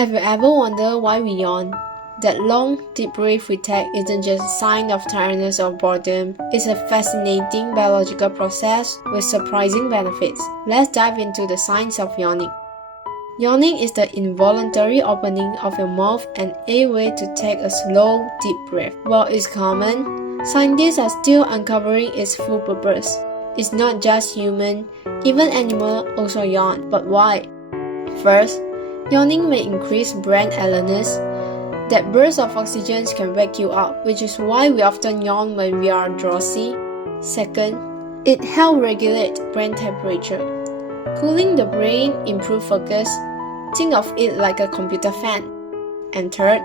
Have you ever wondered why we yawn? That long, deep breath we take isn't just a sign of tiredness or boredom, it's a fascinating biological process with surprising benefits. Let's dive into the science of yawning. Yawning is the involuntary opening of your mouth and a way to take a slow, deep breath. While it's common, scientists are still uncovering its full purpose. It's not just human, even animals also yawn. But why? First, yawning may increase brain alertness. That burst of oxygen can wake you up, which is why we often yawn when we are drowsy. Second, it helps regulate brain temperature. Cooling the brain improves focus. Think of it like a computer fan. And third,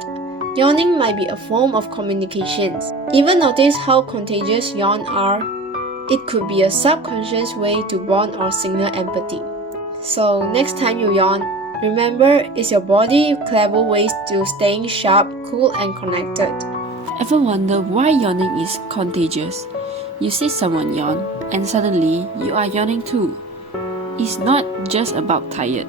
yawning might be a form of communications. Even notice how contagious yawns are? It could be a subconscious way to bond or signal empathy. So next time you yawn, remember, it's your body's clever ways to staying sharp, cool, and connected. Ever wonder why yawning is contagious? You see someone yawn, and suddenly you are yawning too. It's not just about tired.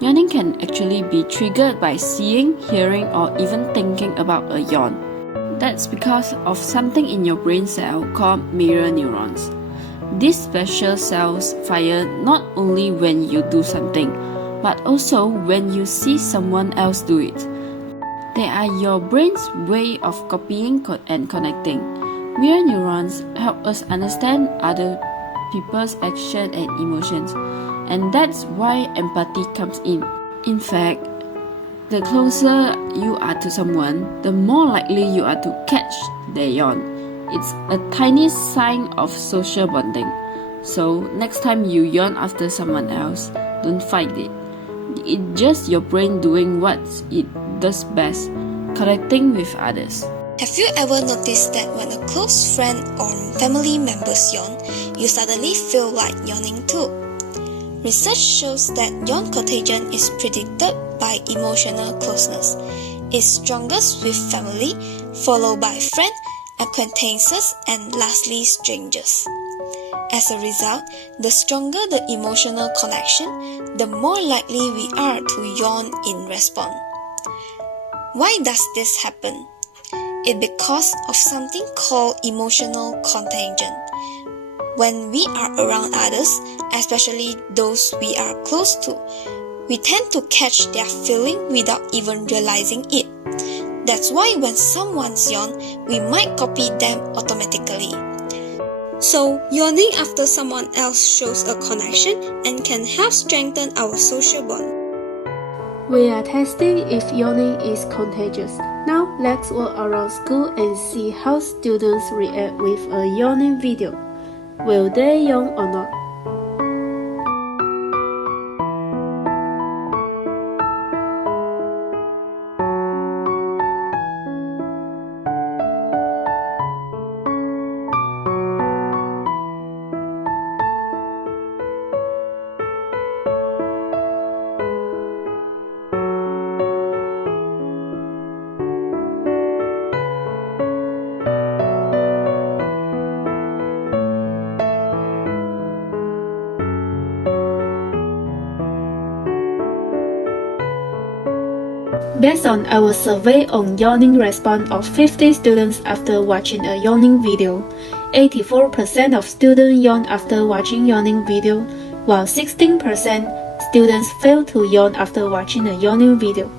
Yawning can actually be triggered by seeing, hearing, or even thinking about a yawn. That's because of something in your brain cell called mirror neurons. These special cells fire not only when you do something, but also when you see someone else do it. They are your brain's way of copying and connecting. Mirror neurons help us understand other people's actions and emotions, and that's why empathy comes in. In fact, the closer you are to someone, the more likely you are to catch their yawn. It's a tiny sign of social bonding. So next time you yawn after someone else, don't fight it. It's just your brain doing what it does best, connecting with others. Have you ever noticed that when a close friend or family members yawn, you suddenly feel like yawning too? Research shows that yawn contagion is predicted by emotional closeness. It's strongest with family, followed by friends, acquaintances, and lastly strangers. As a result, the stronger the emotional connection, the more likely we are to yawn in response. Why does this happen? It's because of something called emotional contagion. When we are around others, especially those we are close to, we tend to catch their feeling without even realizing it. That's why when someone's yawn, we might copy them automatically. So, yawning after someone else shows a connection and can help strengthen our social bond. We are testing if yawning is contagious. Now let's walk around school and see how students react with a yawning video. Will they yawn or not? Based on our survey on yawning response of 50 students after watching a yawning video, 84% of students yawn after watching yawning video, while 16% students fail to yawn after watching a yawning video.